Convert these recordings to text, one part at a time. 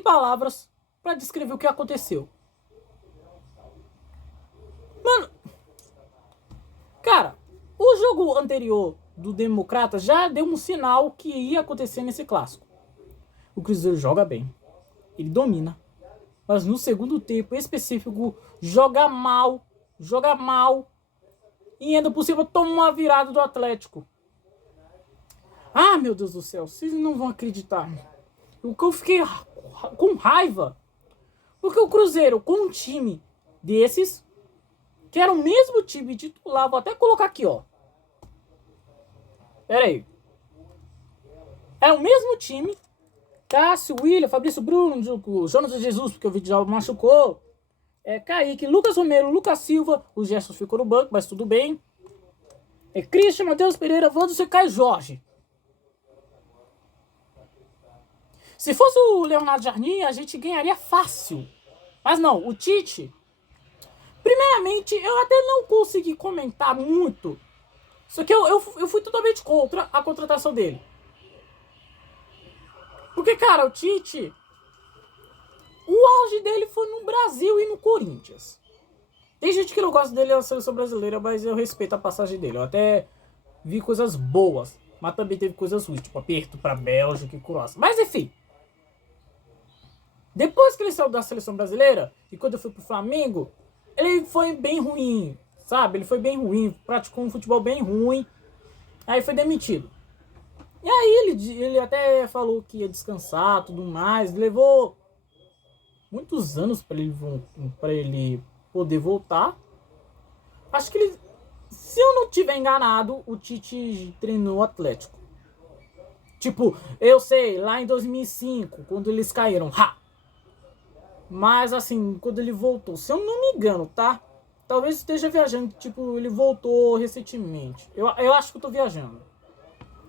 palavras pra descrever o que aconteceu. Mano, cara, o jogo anterior do Democrata já deu um sinal que ia acontecer nesse clássico. O Cruzeiro joga bem, ele domina, mas no segundo tempo específico joga mal e ainda por cima toma uma virada do Atlético. Ah, meu Deus do céu, vocês não vão acreditar. O que eu fiquei com raiva, porque o Cruzeiro com um time desses, que era o mesmo time titular, vou até colocar aqui, ó. Pera aí. É o mesmo time. Cássio, William, Fabrício Bruno, Jonas Jesus, porque o vídeo já machucou. Kaique, Lucas Romero, Lucas Silva. O Gerson ficou no banco, mas tudo bem. Christian, Matheus Pereira, Wanderson e Caio Jorge. Se fosse o Leonardo Jardim, a gente ganharia fácil. Mas não, o Tite... Primeiramente, eu até não consegui comentar muito. Só que eu fui totalmente contra a contratação dele. Porque, cara, o Tite... O auge dele foi no Brasil e no Corinthians. Tem gente que não gosta dele na seleção brasileira, mas eu respeito a passagem dele. Eu até vi coisas boas, mas também teve coisas ruins, tipo aperto pra Bélgica e Croácia. Mas enfim. Depois que ele saiu da seleção brasileira, e quando eu fui pro Flamengo, ele foi bem ruim, sabe? Ele foi bem ruim, praticou um futebol bem ruim, aí foi demitido. E aí ele até falou que ia descansar, tudo mais, levou muitos anos para ele poder voltar. Acho que ele, se eu não tiver enganado, o Tite treinou o Atlético. Tipo, eu sei, lá em 2005, quando eles caíram, mas assim, quando ele voltou, se eu não me engano, tá? Talvez esteja viajando, tipo, ele voltou recentemente. Eu acho que eu tô viajando.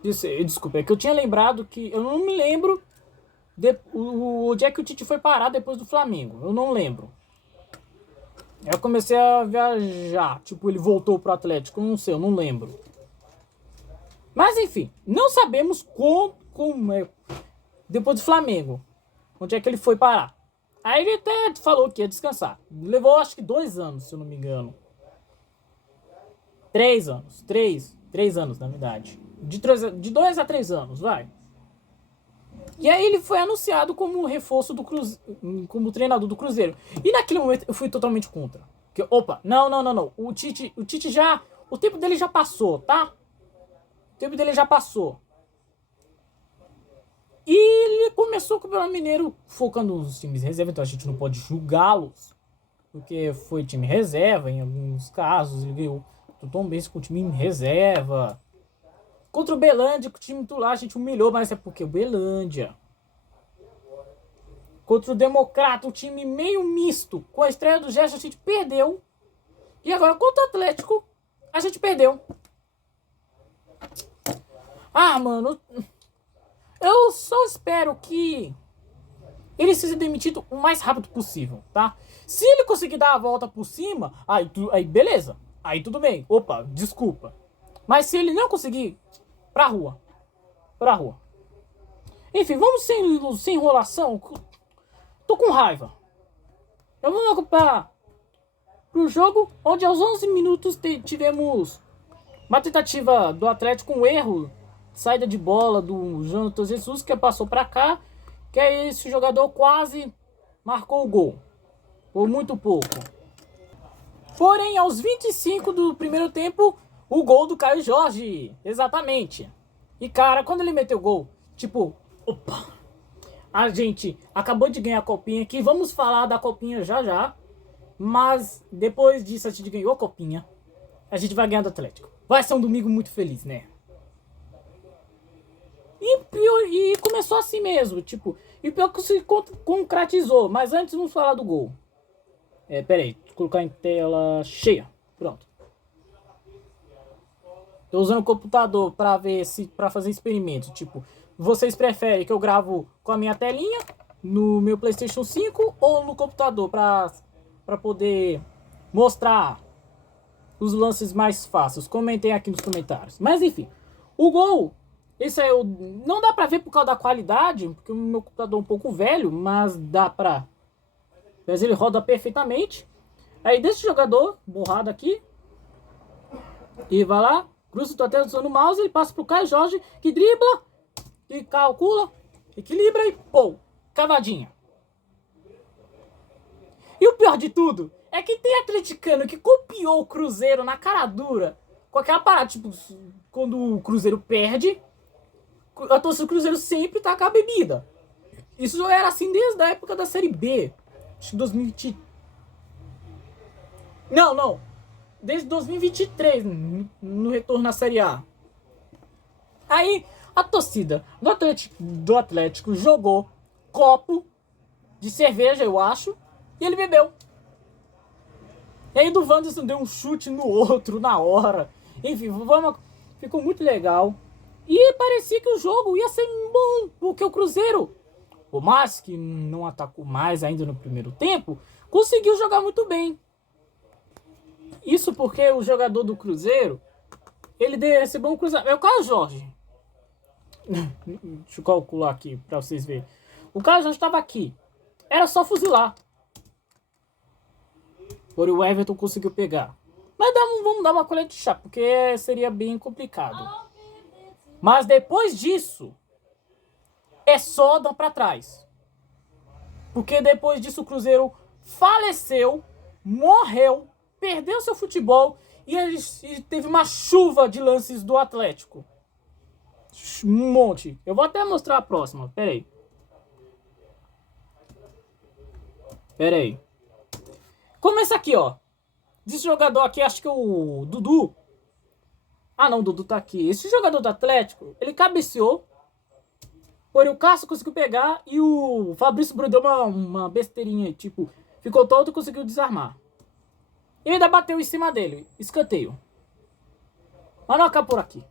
Desculpa, é que eu tinha lembrado que... Eu não me lembro onde é que o Tite foi parar depois do Flamengo. Eu não lembro. Eu comecei a viajar. Tipo, ele voltou pro Atlético. Eu não sei, eu não lembro. Mas enfim, não sabemos como é. Depois do Flamengo, onde é que ele foi parar. Aí ele até falou que ia descansar. Levou acho que 2 anos, se eu não me engano. 3 anos. 3 anos, na verdade. De 2 a 3 anos, vai. E aí ele foi anunciado como reforço do Cruzeiro, como treinador do Cruzeiro. E naquele momento eu fui totalmente contra. Que, opa, não. O Tite já... O tempo dele já passou, tá? O tempo dele já passou. E ele começou com o Campeonato Mineiro focando nos times reserva, então a gente não pode julgá-los. Porque foi time reserva, em alguns casos ele ganhou do Tombense com o time em reserva. Contra o Belândia, com o time titular, a gente humilhou, mas é porque o Belândia. Contra o Democrata, o time meio misto, com a estreia do Gerson, a gente perdeu. E agora contra o Atlético, a gente perdeu. Ah, mano, eu só espero que ele seja demitido o mais rápido possível, tá? Se ele conseguir dar a volta por cima, aí beleza. Aí tudo bem. Opa, desculpa. Mas se ele não conseguir, pra rua. Enfim, vamos sem enrolação. Tô com raiva. Eu vou logo pro jogo, onde aos 11 minutos tivemos uma tentativa do Atlético, um erro, saída de bola do Jonathan Jesus, que passou pra cá, que aí esse jogador quase marcou o gol. Por muito pouco. Porém, aos 25 do primeiro tempo, o gol do Caio Jorge. Exatamente. E cara, quando ele meteu o gol, tipo, opa, a gente acabou de ganhar a copinha aqui, vamos falar da copinha já. Mas depois disso a gente ganhou a copinha, a gente vai ganhar do Atlético. Vai ser um domingo muito feliz, né? E começou assim mesmo, tipo, e pior que se concretizou. Mas antes vamos falar do gol. Pera aí, vou colocar em tela cheia. Pronto. Tô usando o computador para fazer experimentos. Tipo, vocês preferem que eu gravo com a minha telinha no meu PlayStation 5 ou no computador para poder mostrar os lances mais fáceis? Comentem aqui nos comentários. Mas enfim, o gol Esse aí não dá pra ver por causa da qualidade, porque o meu computador é um pouco velho, mas dá pra... Mas ele roda perfeitamente. Aí desse jogador, borrado aqui, e vai lá, cruza o tua usando o mouse, ele passa pro Caio Jorge, que dribla, que calcula, equilibra e pô, cavadinha. E o pior de tudo é que tem atleticano que copiou o Cruzeiro na cara dura, com aquela parada, tipo, quando o Cruzeiro perde, a torcida do Cruzeiro sempre taca a bebida. Isso já era assim desde a época da Série B. Acho que 2020. Não. Desde 2023, no retorno na Série A. Aí, a torcida do Atlético jogou copo de cerveja, eu acho, e ele bebeu. E aí, do Wanderson deu um chute no outro na hora. Enfim, ficou muito legal. E parecia que o jogo ia ser bom, porque o Cruzeiro, por mais que não atacou mais ainda no primeiro tempo, conseguiu jogar muito bem. Isso porque o jogador do Cruzeiro, ele recebeu um cruzamento. É o Caio Jorge. Deixa eu calcular aqui pra vocês verem. O Caio Jorge estava aqui. Era só fuzilar. Porém o Everton conseguiu pegar. Mas vamos dar uma colher de chá, porque seria bem complicado. Mas depois disso, é só dar pra trás. Porque depois disso o Cruzeiro faleceu, morreu, perdeu seu futebol e teve uma chuva de lances do Atlético. Um monte. Eu vou até mostrar a próxima. Pera aí. Começa aqui, ó. Desse jogador aqui, acho que é o Dudu. Ah, não, o Dudu tá aqui. Esse jogador do Atlético, ele cabeceou. Porém, o Cássio conseguiu pegar e o Fabrício Bruno deu uma besteirinha, tipo, ficou todo e conseguiu desarmar. E ainda bateu em cima dele. Escanteio. Mas não acaba por aqui.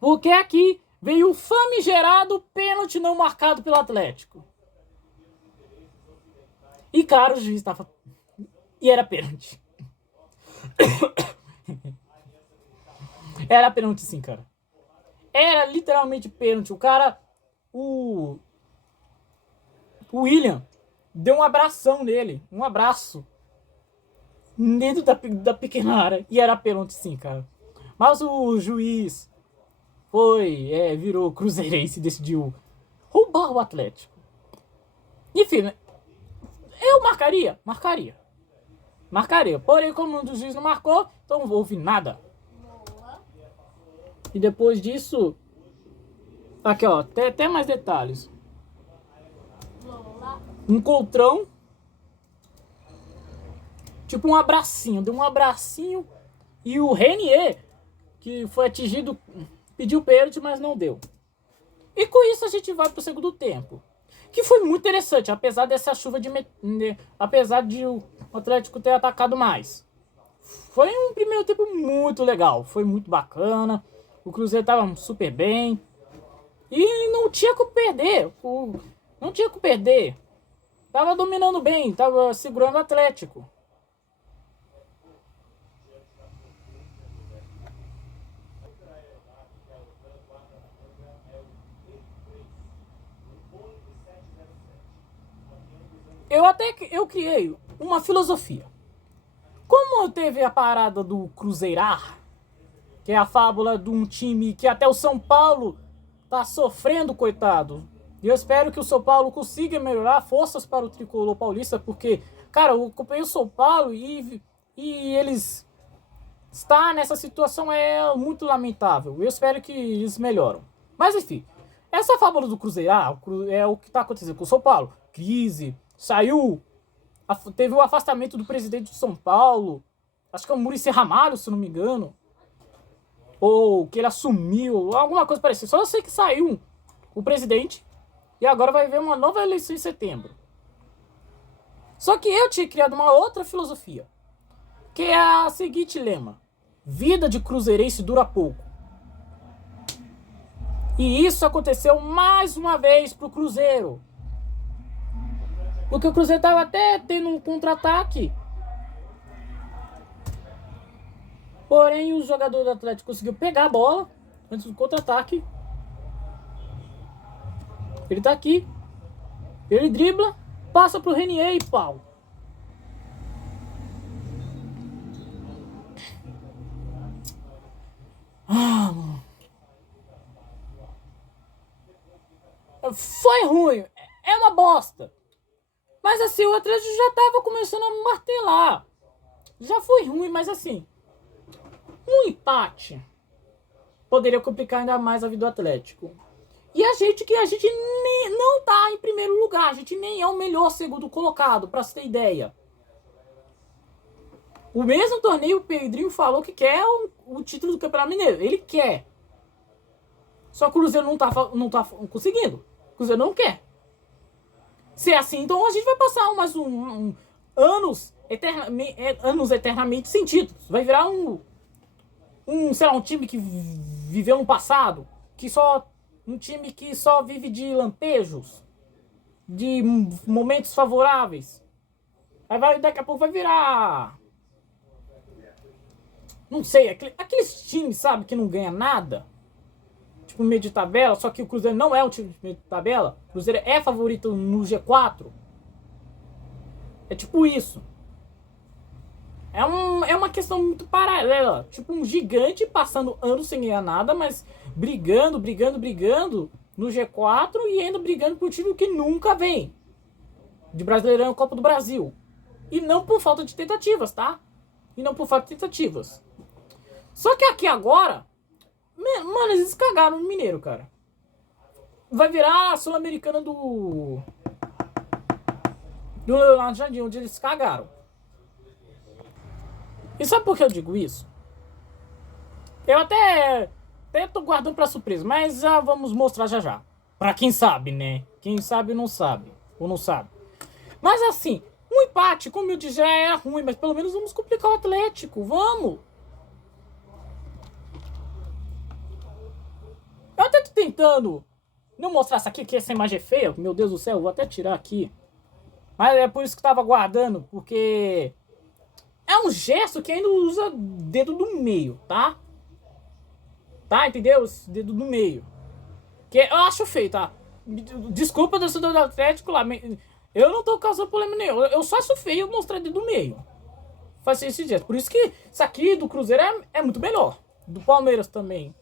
Porque aqui veio o famigerado pênalti não marcado pelo Atlético. E cara, o juiz tava... E era pênalti. Era pênalti sim, cara. Era literalmente pênalti. O cara... O William deu um abração nele. Um abraço. Dentro da pequena área. E era pênalti sim, cara. Mas o juiz virou cruzeirense e decidiu roubar o Atlético. Enfim, né? Eu marcaria. Porém, como o juiz não marcou, então não houve nada. E depois disso... Aqui, ó. Tem até mais detalhes. Um coltrão. Tipo um abracinho. Deu um abracinho. E o Renier, que foi atingido, pediu pênalti, mas não deu. E com isso a gente vai pro segundo tempo. Que foi muito interessante, apesar dessa chuva apesar de o Atlético ter atacado mais. Foi um primeiro tempo muito legal. Foi muito bacana. O Cruzeiro tava super bem. E não tinha que perder. Não tinha que perder. Tava dominando bem. Tava segurando o Atlético. Eu criei uma filosofia. Como teve a parada do Cruzeirar, que é a fábula de um time que até o São Paulo tá sofrendo, coitado. E eu espero que o São Paulo consiga melhorar. Forças para o tricolor paulista, porque, cara, eu acompanhei o São Paulo e eles... Estar nessa situação é muito lamentável. Eu espero que eles melhoram. Mas enfim, essa fábula do Cruzeirar é o que tá acontecendo com o São Paulo. Crise, teve o afastamento do presidente de São Paulo. Acho que é o Muricy Ramalho, se não me engano. Ou que ele assumiu, alguma coisa parecida. Só eu sei que saiu o presidente e agora vai haver uma nova eleição em setembro. Só que eu tinha criado uma outra filosofia, que é a seguinte lema: vida de cruzeirense dura pouco. E isso aconteceu mais uma vez pro Cruzeiro. Porque o Cruzeiro tava até tendo um contra-ataque. Porém, o jogador do Atlético conseguiu pegar a bola antes do contra-ataque. Ele tá aqui. Ele dribla, passa pro Renier e pau. Foi ruim. É uma bosta. Mas assim, o Atlético já tava começando a martelar. Já foi ruim, mas assim, um empate poderia complicar ainda mais a vida do Atlético. E a gente nem, não tá em primeiro lugar. A gente nem é o melhor segundo colocado, pra você ter ideia. O mesmo torneio, o Pedrinho falou que quer o título do Campeonato Mineiro. Ele quer. Só que o Cruzeiro não tá conseguindo. O Cruzeiro não quer. Se é assim, então a gente vai passar mais anos eternamente sem títulos. Vai virar sei lá, um time que viveu no passado. Um time que só vive de lampejos. De momentos favoráveis. Aí daqui a pouco vai virar... Não sei, aqueles times, sabe, que não ganha nada. Tipo, meio de tabela, só que o Cruzeiro não é um time de meio de tabela. O Cruzeiro é favorito no G4. É tipo isso. É uma questão muito paralela. Tipo, um gigante passando anos sem ganhar nada, mas brigando no G4 e ainda brigando por um time que nunca vem. De Brasileirão e Copa do Brasil. E não por falta de tentativas, tá? E não por falta de tentativas. Só que aqui agora... Mano, eles cagaram no Mineiro, cara. Vai virar a Sul-Americana do Leonardo Jardim, onde eles cagaram. E sabe por que eu digo isso? Eu até tô guardando pra surpresa, mas já vamos mostrar já já. Pra quem sabe, né? Quem sabe não sabe. Ou não sabe. Mas assim, um empate, como eu disse, já era ruim, mas pelo menos vamos complicar o Atlético. Vamos! Eu até tô tentando não mostrar isso aqui, que essa imagem é feia. Meu Deus do céu, vou até tirar aqui. Mas é por isso que eu tava guardando, porque é um gesto que ainda usa dedo do meio, tá? Tá, entendeu? Esse dedo do meio. Que eu acho feio, tá? Desculpa, torcedor do Atlético lá. Eu não tô causando problema nenhum. Eu só acho feio mostrar dedo do meio. Faz esse gesto. Por isso que isso aqui do Cruzeiro é muito melhor. Do Palmeiras também.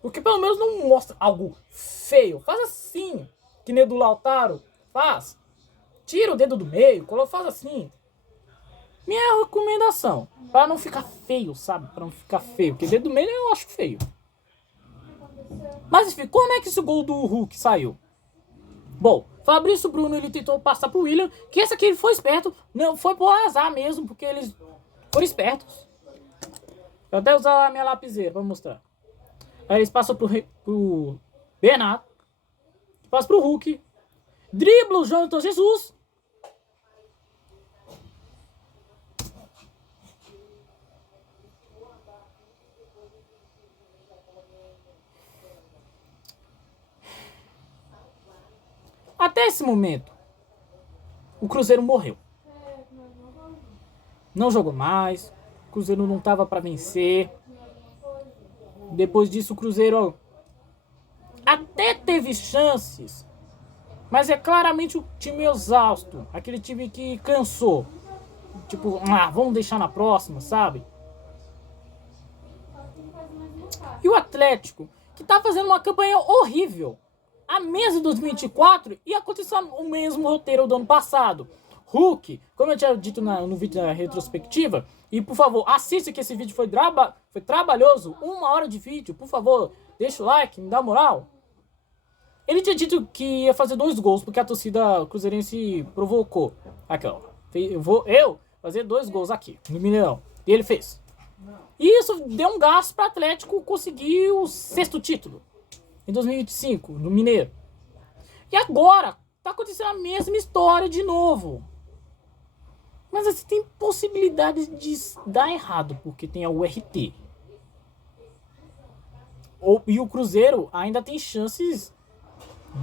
Porque pelo menos não mostra algo feio. Faz assim. Que nem do Lautaro. Faz. Tira o dedo do meio. Faz assim. Minha recomendação. Pra não ficar feio, sabe? Pra não ficar feio. Porque dedo do meio eu acho feio. Mas enfim, como é que esse gol do Hulk saiu? Bom, Fabrício Bruno ele tentou passar pro William. Que esse aqui ele foi esperto. Não, foi por azar mesmo. Porque eles foram espertos. Eu até usar a minha lapiseira pra mostrar. Aí eles passam pro Bernardo. Passam pro Hulk. Dribla o Jonathan Jesus. Até esse momento, o Cruzeiro morreu. Não jogou mais. O Cruzeiro não tava pra vencer. Depois disso, o Cruzeiro até teve chances. Mas é claramente o time exausto. Aquele time que cansou. Tipo, vamos deixar na próxima, sabe? E o Atlético, que tá fazendo uma campanha horrível. A mesma de 2024 e aconteceu o mesmo roteiro do ano passado. Hulk, como eu tinha dito no vídeo da retrospectiva, e por favor, assista que esse vídeo foi trabalhoso, 1 hora de vídeo, por favor, deixa o like, me dá moral. Ele tinha dito que ia fazer 2 gols, porque a torcida cruzeirense provocou. Aqui, ó, eu vou fazer 2 gols aqui, no Mineirão, e ele fez. E isso deu um gasto para o Atlético conseguir o 6º título. Em 2025, no Mineiro. E agora, tá acontecendo a mesma história de novo. Mas assim, tem possibilidades de dar errado, porque tem a URT. E o Cruzeiro ainda tem chances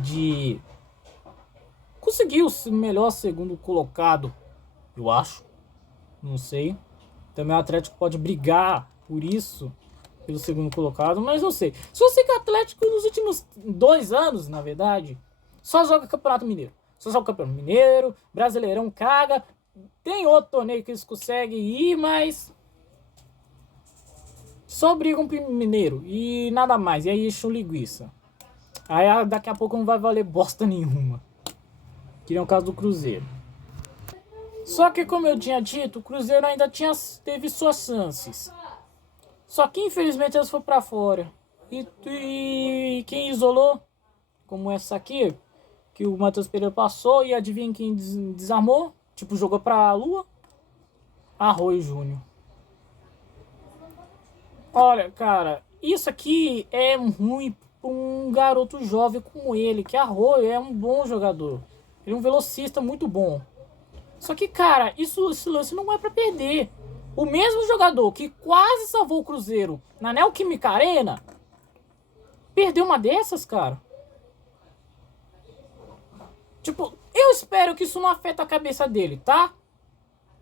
de conseguir o melhor segundo colocado, eu acho. Não sei. Também o Atlético pode brigar por isso. pelo segundo colocado, mas não sei. Só sei que o Atlético nos últimos 2 anos, na verdade, só joga Campeonato Mineiro. Só joga Campeonato Mineiro, Brasileirão caga. Tem outro torneio que eles conseguem ir, mas só brigam pro Mineiro e nada mais. E aí enchem linguiça. Aí daqui a pouco não vai valer bosta nenhuma. Que nem o caso do Cruzeiro. Só que, como eu tinha dito, o Cruzeiro ainda teve suas chances. Só que, infelizmente, elas foram pra fora. E quem isolou, como essa aqui, que o Matheus Pereira passou, e adivinha quem desarmou? Tipo, jogou pra lua? Arroio Júnior. Olha, cara, isso aqui é ruim pra um garoto jovem como ele, que Arroio é um bom jogador. Ele é um velocista muito bom. Só que, cara, esse lance não é pra perder. O mesmo jogador que quase salvou o Cruzeiro na Neoquímica Arena, perdeu uma dessas, cara. Tipo, eu espero que isso não afeta a cabeça dele, tá?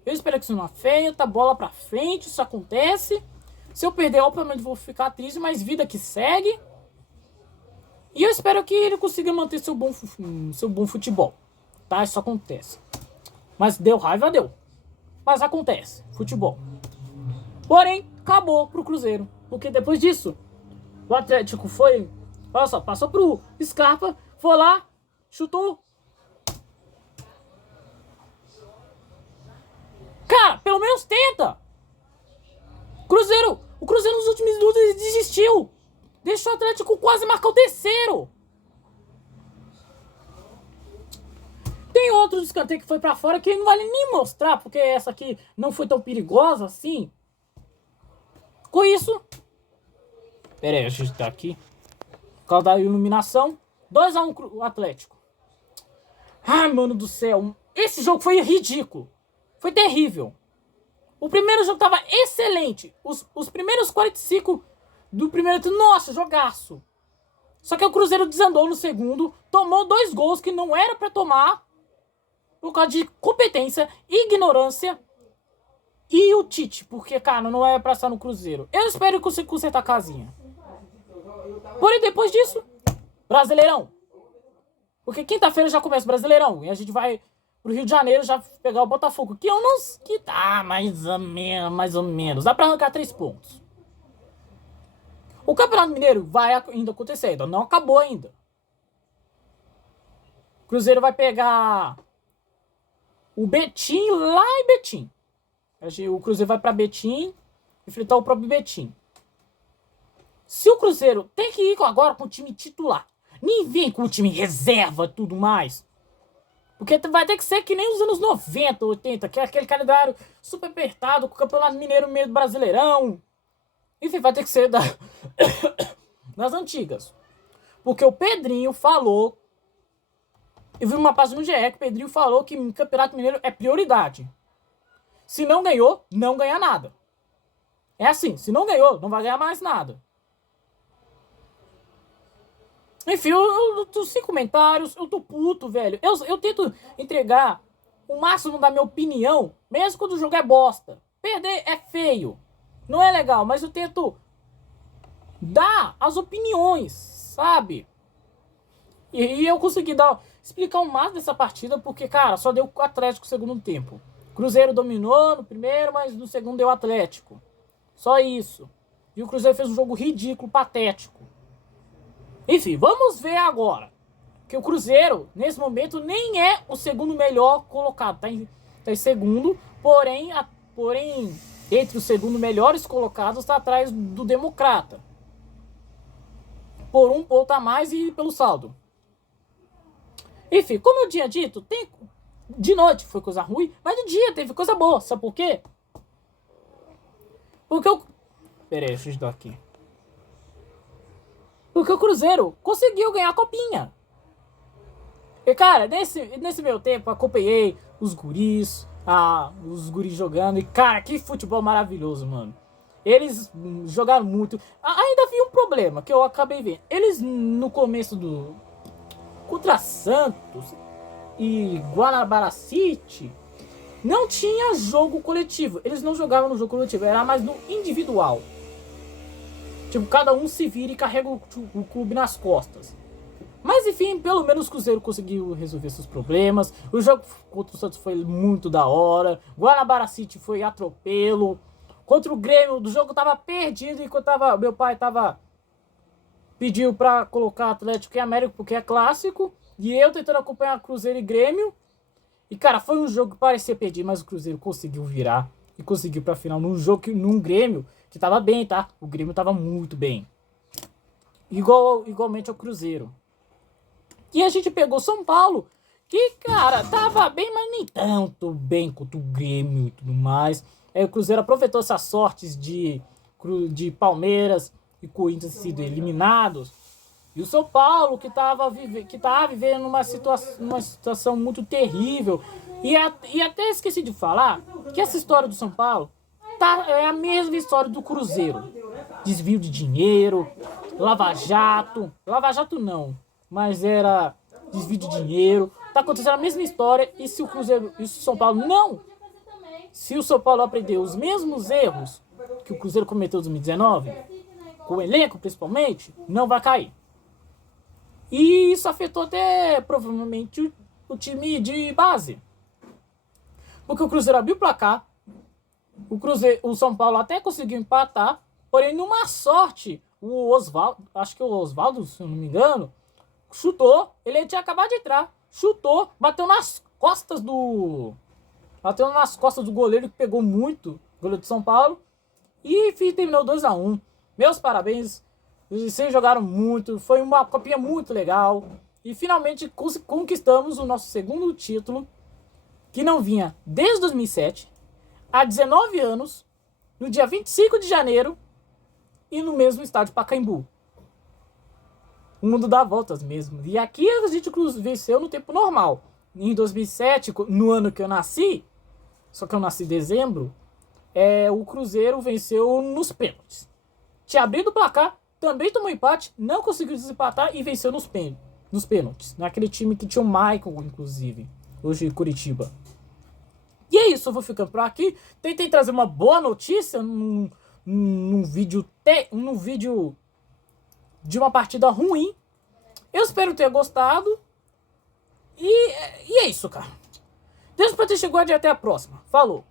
Eu espero que isso não afeta, bola pra frente, isso acontece. Se eu perder, obviamente vou ficar triste, mas vida que segue. E eu espero que ele consiga manter seu bom futebol, tá? Isso acontece. Mas deu raiva, deu. Mas acontece, futebol. Porém, acabou pro Cruzeiro. Porque depois disso, o Atlético foi... Olha só, passou pro Scarpa, foi lá, chutou. Cara, pelo menos tenta. O Cruzeiro nos últimos minutos desistiu. Deixou o Atlético quase marcar o terceiro. Tem outro escanteio que foi pra fora que não vale nem mostrar, porque essa aqui não foi tão perigosa assim. Com isso... Pera aí, a gente tá aqui. Por causa da iluminação. 2-1 o Atlético. Ai, mano do céu. Esse jogo foi ridículo. Foi terrível. O primeiro jogo tava excelente. Os primeiros 45 do primeiro tempo, nossa, jogaço. Só que o Cruzeiro desandou no segundo. Tomou 2 gols que não era pra tomar. Por causa de competência, ignorância e o Tite. Porque, cara, não é pra estar no Cruzeiro. Eu espero que consiga consertar a casinha. Porém, depois disso, Brasileirão. Porque quinta-feira já começa o Brasileirão. E a gente vai pro Rio de Janeiro já pegar o Botafogo. Que eu não... Que tá mais ou menos. Dá pra arrancar 3 pontos. O Campeonato Mineiro vai ainda acontecer. Ainda não acabou ainda. O Cruzeiro vai pegar... o Betim lá em Betim. O Cruzeiro vai pra Betim enfrentar o próprio Betim. Se o Cruzeiro tem que ir agora com o time titular, nem vem com o time reserva e tudo mais. Porque vai ter que ser que nem os anos 90, 80, que é aquele calendário super apertado, com o Campeonato Mineiro meio do Brasileirão. Enfim, vai ter que ser das antigas. Porque o Pedrinho falou... Eu vi uma página no GE que o Pedrinho falou que o Campeonato Mineiro é prioridade. Se não ganhou, não ganha nada. É assim, se não ganhou, não vai ganhar mais nada. Enfim, eu tô sem comentários, eu tô puto, velho. Eu tento entregar o máximo da minha opinião, mesmo quando o jogo é bosta. Perder é feio, não é legal, mas eu tento dar as opiniões, sabe? E eu consegui explicar o máximo dessa partida, porque, cara, só deu o Atlético no segundo tempo. Cruzeiro dominou no primeiro, mas no segundo deu Atlético. Só isso. E o Cruzeiro fez um jogo ridículo, patético. Enfim, vamos ver agora. Que o Cruzeiro, nesse momento, nem é o segundo melhor colocado. Tá em segundo, porém, entre os segundos melhores colocados, está atrás do Democrata. Por 1 ponto a mais e pelo saldo. Enfim, como eu tinha dito, de noite foi coisa ruim, mas de dia teve coisa boa. Sabe por quê? Porque Pera aí, deixa eu dar aqui. Porque o Cruzeiro conseguiu ganhar a copinha. E, cara, nesse meu tempo, acompanhei os guris jogando. E, cara, que futebol maravilhoso, mano. Eles jogaram muito. Ainda havia um problema que eu acabei vendo. Eles, no começo contra Santos e Guanabara City, não tinha jogo coletivo. Eles não jogavam no jogo coletivo, era mais no individual. Tipo, cada um se vira e carrega o clube nas costas. Mas enfim, pelo menos o Cruzeiro conseguiu resolver seus problemas. O jogo contra o Santos foi muito da hora. Guanabara City foi atropelo. Contra o Grêmio, o jogo tava perdido enquanto meu pai pediu pra colocar Atlético e América porque é clássico. E eu tentando acompanhar Cruzeiro e Grêmio. E cara, foi um jogo que parecia perdido, mas o Cruzeiro conseguiu virar. E conseguiu pra final num Grêmio que tava bem, tá? O Grêmio tava muito bem. Igualmente ao Cruzeiro. E a gente pegou São Paulo, que, cara, tava bem, mas nem tanto bem quanto o Grêmio e tudo mais. Aí o Cruzeiro aproveitou essas sortes de Palmeiras e Corinthians sido eliminados. E o São Paulo, que tava vivendo uma situação muito terrível. E até esqueci de falar que essa história do São Paulo é a mesma história do Cruzeiro. Desvio de dinheiro, Lava Jato. Lava Jato não, mas era desvio de dinheiro. Tá acontecendo a mesma história. E se o Cruzeiro e o São Paulo não... Se o São Paulo aprender os mesmos erros que o Cruzeiro cometeu em 2019, com o elenco principalmente, não vai cair. E isso afetou até provavelmente o time de base. Porque o Cruzeiro abriu o placar, o São Paulo até conseguiu empatar, porém numa sorte, o Oswaldo, acho que o Oswaldo, se eu não me engano, chutou, ele tinha acabado de entrar, chutou, bateu nas costas do goleiro, que pegou muito, goleiro de São Paulo, e terminou 2-1. Meus parabéns, vocês jogaram muito, foi uma copinha muito legal, e finalmente conquistamos o nosso segundo título, que não vinha desde 2007, há 19 anos, no dia 25 de janeiro, e no mesmo estádio Pacaembu. O mundo dá voltas mesmo. E aqui a gente venceu no tempo normal. Em 2007, no ano que eu nasci, só que eu nasci em dezembro, o Cruzeiro venceu nos pênaltis. Tinha abrido o placar, também tomou empate, não conseguiu desempatar e venceu nos pênaltis. Naquele time que tinha o Michael, inclusive, hoje em Curitiba. E é isso, eu vou ficando por aqui. Tentei trazer uma boa notícia num vídeo de uma partida ruim. Eu espero ter gostado. E é isso, cara. Deus proteja e guarde e até a próxima. Falou!